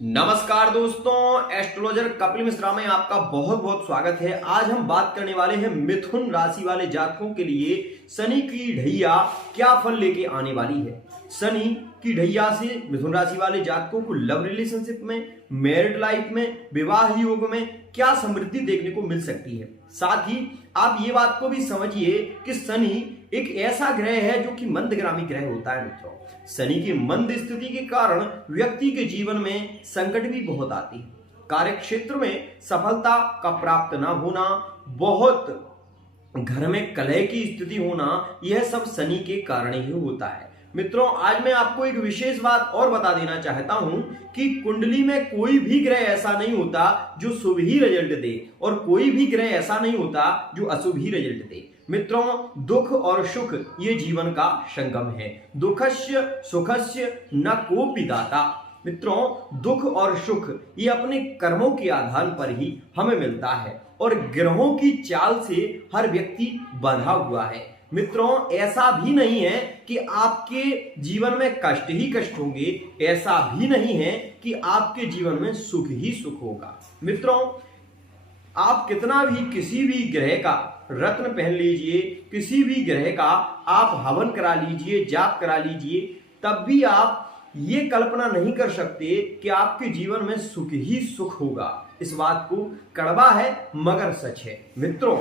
नमस्कार दोस्तों, एस्ट्रोलॉजर कपिल मिश्रा में आपका बहुत बहुत स्वागत है। आज हम बात करने वाले हैं मिथुन राशि वाले जातकों के लिए शनि की ढैया क्या फल लेके आने वाली है। शनि की ढैया से मिथुन राशि वाले जातकों को लव रिलेशनशिप में, मैरिड लाइफ में, विवाह योग में क्या समृद्धि देखने को मिल सकती है। साथ ही आप ये बात को भी समझिए कि शनि एक ऐसा ग्रह है जो कि मंदगामी ग्रह होता है। मित्रों, शनि की मंद स्थिति के कारण व्यक्ति के जीवन में संकट भी बहुत आती है। कार्य क्षेत्र में सफलता का प्राप्त ना होना, बहुत घर में कलह की स्थिति होना, यह सब शनि के कारण ही होता है। मित्रों, आज मैं आपको एक विशेष बात और बता देना चाहता हूं कि कुंडली में कोई भी ग्रह ऐसा नहीं होता जो शुभ ही रिजल्ट दे और कोई भी ग्रह ऐसा नहीं होता जो अशुभ ही रिजल्ट दे। मित्रों, दुख और सुख ये जीवन का संगम है। दुखस्य सुखस्य न कोपि दाता। मित्रों, दुख और सुख ये अपने कर्मों के आधार पर ही हमें मिलता है और ग्रहों की चाल से हर व्यक्ति बंधा हुआ है। मित्रों, ऐसा भी नहीं है कि आपके जीवन में कष्ट ही कष्ट होंगे, ऐसा भी नहीं है कि आपके जीवन में सुख ही सुख होगा। मित्रों, आप कितना भी किसी भी ग्रह का रत्न पहन लीजिए, किसी भी ग्रह का आप हवन करा लीजिए, जाप करा लीजिए, तब भी आप ये कल्पना नहीं कर सकते कि आपके जीवन में सुख ही सुख होगा। इस बात को कड़वा है मगर सच है। मित्रों,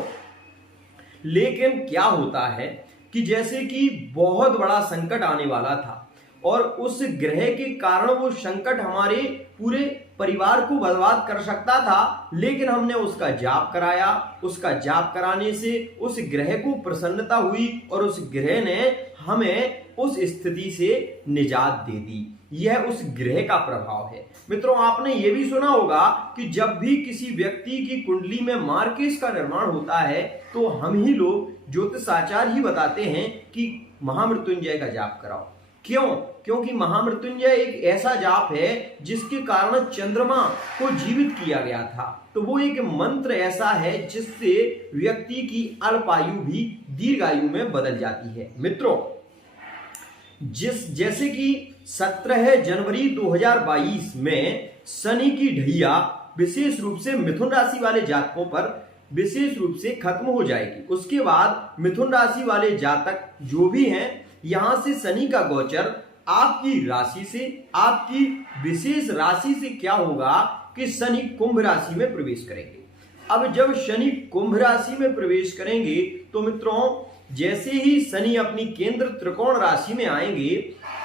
लेकिन क्या होता है कि जैसे कि बहुत बड़ा संकट आने वाला था और उस ग्रह के कारण वो संकट हमारे पूरे परिवार को बर्बाद कर सकता था, लेकिन हमने उसका जाप कराया। उसका जाप कराने से उस ग्रह को प्रसन्नता हुई और उस ग्रह ने हमें उस स्थिति से निजात दे दी। यह उस ग्रह का प्रभाव है। मित्रों, आपने यह भी सुना होगा कि जब भी किसी व्यक्ति की कुंडली में मार्केस का निर्माण होता है तो हम ही लोग ज्योतिषाचार्य ही बताते हैं कि महामृत्युंजय का जाप कराओ। क्यों? क्योंकि महामृत्युंजय एक ऐसा जाप है जिसके कारण चंद्रमा को जीवित किया गया था। तो वो एक मंत्र ऐसा है जिससे व्यक्ति की अल्पायु भी दीर्घायु में बदल जाती है। मित्रों, जैसे कि 17 जनवरी 2022 में शनि की ढैया विशेष रूप से मिथुन राशि वाले जातकों पर विशेष रूप से खत्म हो जाएगी। उसके बाद मिथुन राशि वाले जातक जो भी हैं, यहां से शनि का गोचर आपकी राशि से, आपकी विशेष राशि से क्या होगा कि शनि कुंभ राशि में प्रवेश करेंगे। अब जब शनि कुंभ राशि में प्रवेश करेंगे तो मित्रों, जैसे ही शनि अपनी केंद्र त्रिकोण राशि में आएंगे,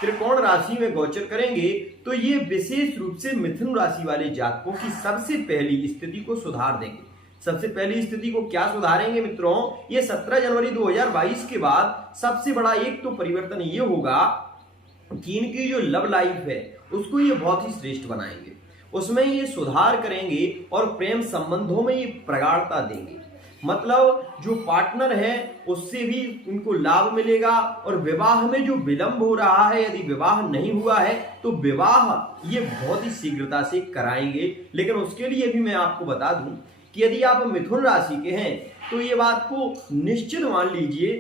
त्रिकोण राशि में गोचर करेंगे, तो ये विशेष रूप से मिथुन राशि वाले जातकों की सबसे पहली स्थिति को सुधार देंगे। सबसे पहली स्थिति को क्या सुधारेंगे मित्रों? ये 17 जनवरी 2022 के बाद सबसे बड़ा एक तो परिवर्तन ये होगा कि इनकी जो लव लाइफ है उसको ये बहुत ही श्रेष्ठ बनाएंगे, उसमें ये सुधार करेंगे और प्रेम संबंधों में ये प्रगाढ़ता देंगे। मतलब जो पार्टनर है उससे भी उनको लाभ मिलेगा और विवाह में जो विलंब हो रहा है, यदि विवाह नहीं हुआ है तो विवाह ये बहुत ही शीघ्रता से कराएंगे। लेकिन उसके लिए भी मैं आपको बता दूं कि यदि आप मिथुन राशि के हैं तो ये बात को निश्चित मान लीजिए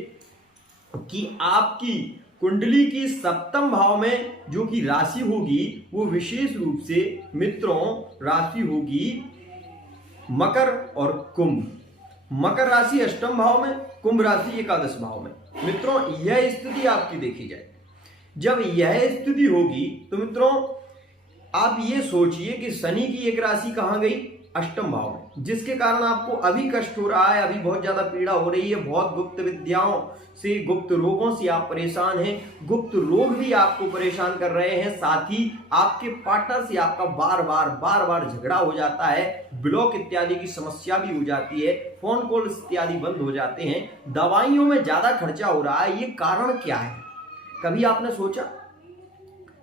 कि आपकी कुंडली की सप्तम भाव में जो कि राशि होगी वो विशेष रूप से मित्रों राशि होगी मकर और कुंभ। मकर राशि अष्टम भाव में, कुंभ राशि एकादश भाव में। मित्रों, यह स्थिति आपकी देखी जाए। जब यह स्थिति होगी तो मित्रों आप ये सोचिए कि शनि की एक राशि कहां गई? अष्टम भाव में, जिसके कारण आपको अभी कष्ट हो रहा है, अभी बहुत ज्यादा पीड़ा हो रही है, बहुत गुप्त विद्याओं से, गुप्त रोगों से आप परेशान हैं। गुप्त रोग भी आपको परेशान कर रहे हैं। साथ ही आपके पार्टनर से आपका बार बार झगड़ा हो जाता है, ब्लॉक इत्यादि की समस्या भी हो जाती है, फोन कॉल इत्यादि बंद हो जाते हैं, दवाइयों में ज्यादा खर्चा हो रहा है। ये कारण क्या है? कभी आपने सोचा?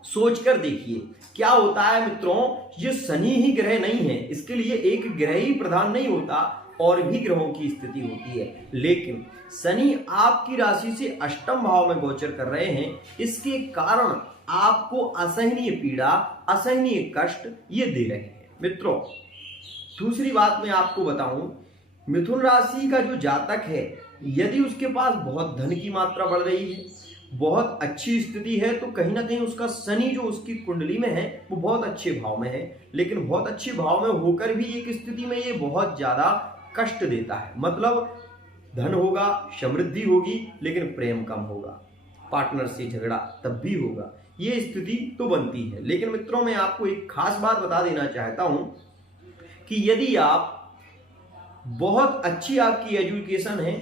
सोचकर देखिए क्या होता है मित्रों। ये शनि ही ग्रह नहीं है, इसके लिए एक ग्रह ही प्रधान नहीं होता, और भी ग्रहों की स्थिति होती है। लेकिन शनि आपकी राशि से अष्टम भाव में गोचर कर रहे हैं, इसके कारण आपको असहनीय पीड़ा, असहनीय कष्ट ये दे रहे हैं। मित्रों, दूसरी बात मैं आपको बताऊं, मिथुन राशि का जो जातक है, यदि उसके पास बहुत धन की मात्रा बढ़ रही है, बहुत अच्छी स्थिति है तो कहीं ना कहीं उसका शनि जो उसकी कुंडली में है वो बहुत अच्छे भाव में है, लेकिन बहुत अच्छे भाव में होकर भी एक स्थिति में ये बहुत ज्यादा कष्ट देता है। मतलब धन होगा, समृद्धि होगी, लेकिन प्रेम कम होगा, पार्टनर से झगड़ा तब भी होगा, ये स्थिति तो बनती है। लेकिन मित्रों मैं आपको एक खास बात बता देना चाहता हूं कि यदि आप बहुत अच्छी आपकी एजुकेशन है,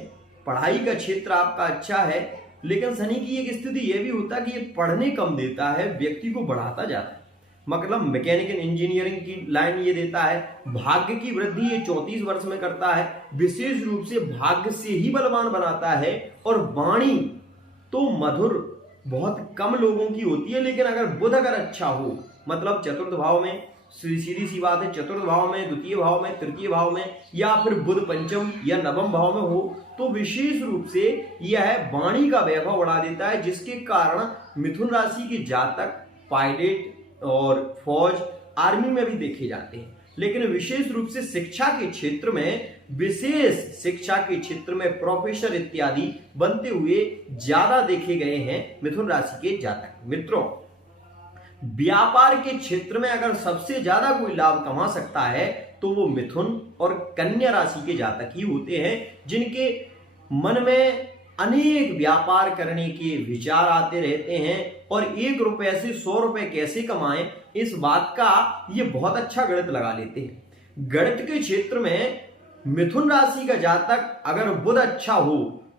पढ़ाई का क्षेत्र आपका अच्छा है, लेकिन शनि की एक स्थिति यह भी होता है कि ये पढ़ने कम देता है, व्यक्ति को बढ़ाता जाता है। मतलब मैकेनिकल इंजीनियरिंग की लाइन ये देता है, भाग्य की वृद्धि ये 34 वर्ष में करता है, विशेष रूप से भाग्य से ही बलवान बनाता है। और वाणी तो मधुर बहुत कम लोगों की होती है, लेकिन अगर बुध अगर अच्छा हो, मतलब चतुर्थ भाव में, सीधी सी बात है, चतुर्थ भाव में, द्वितीय भाव में, तृतीय भाव में, या फिर बुध पंचम या नवम भाव में हो, तो विशेष रूप से यह वाणी का वैभव बढ़ा देता है, जिसके कारण मिथुन राशि के जातक पायलट और फौज आर्मी में भी देखे जाते हैं। लेकिन विशेष रूप से शिक्षा के क्षेत्र में, विशेष शिक्षा के क्षेत्र में प्रोफेसर इत्यादि बनते हुए ज्यादा देखे गए हैं मिथुन राशि के जातक। मित्रों व्यापार के क्षेत्र में अगर सबसे ज्यादा कोई लाभ कमा सकता है तो वो मिथुन और कन्या राशि के जातक ही होते हैं, जिनके मन में अनेक व्यापार करने के विचार आते रहते हैं और 1 रुपए से 100 रुपए कैसे कमाएं, इस बात का ये बहुत अच्छा गणित लगा लेते हैं। गणित के क्षेत्र में मिथुन राशि का जातक अगर बुध अच्छा हो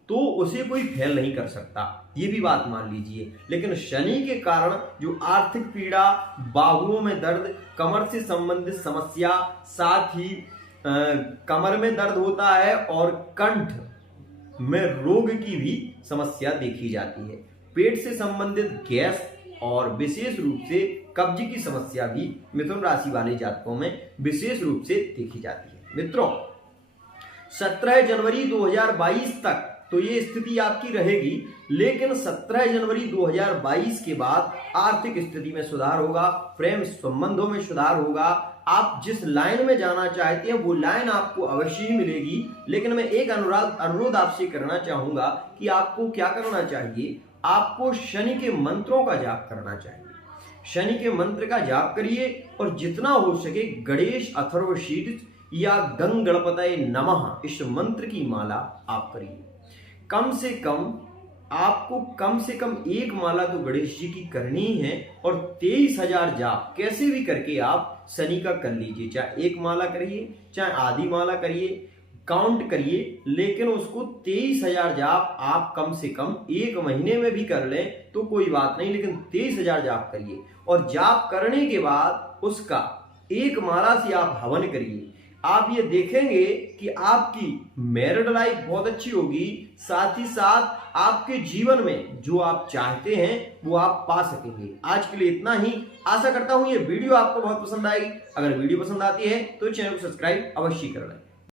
तो उसे कोई फेल नहीं कर सकता, ये भी बात मान लीजिए। लेकिन शनि के कारण जो आर्थिक पीड़ा, बाहुओं में दर्द, कमर से संबंधित समस्या, साथ ही कमर में दर्द होता है और कंठ में रोग की भी समस्या देखी जाती है। पेट से संबंधित गैस और विशेष रूप से कब्ज की समस्या भी मिथुन राशि वाले जातकों में विशेष रूप से देखी जाती है। मित्रों 17 जनवरी 2022 तक तो ये स्थिति आपकी रहेगी, लेकिन 17 जनवरी 2022 के बाद आर्थिक स्थिति में सुधार होगा, प्रेम संबंधों में सुधार होगा। आप जिस लाइन में जाना चाहते हैं वो लाइन आपको अवश्य ही मिलेगी। लेकिन मैं एक अनुरोध आपसे करना चाहूंगा कि आपको क्या करना चाहिए, आपको शनि के मंत्रों का जाप करना चाहिए। शनि के मंत्र का जाप करिए और जितना हो सके गणेश अथर्वशीर्ष या गंग गणपतये नमः इस मंत्र की माला आप करिए। कम से कम आपको कम से कम 1 माला तो गणेश जी की करनी है और 23,000 जाप कैसे भी करके आप शनि का कर लीजिए। चाहे 1 माला करिए, चाहे आधी माला करिए, काउंट करिए, लेकिन उसको 23,000 जाप आप कम से कम 1 महीने में भी कर लें तो कोई बात नहीं, लेकिन 23,000 जाप करिए। और जाप करने के बाद उसका 1 माला से आप हवन करिए। आप ये देखेंगे कि आपकी मैरिड लाइफ बहुत अच्छी होगी, साथ ही साथ आपके जीवन में जो आप चाहते हैं वो आप पा सकेंगे। आज के लिए इतना ही। आशा करता हूं ये वीडियो आपको बहुत पसंद आएगी। अगर वीडियो पसंद आती है तो चैनल को सब्सक्राइब अवश्य कर लें।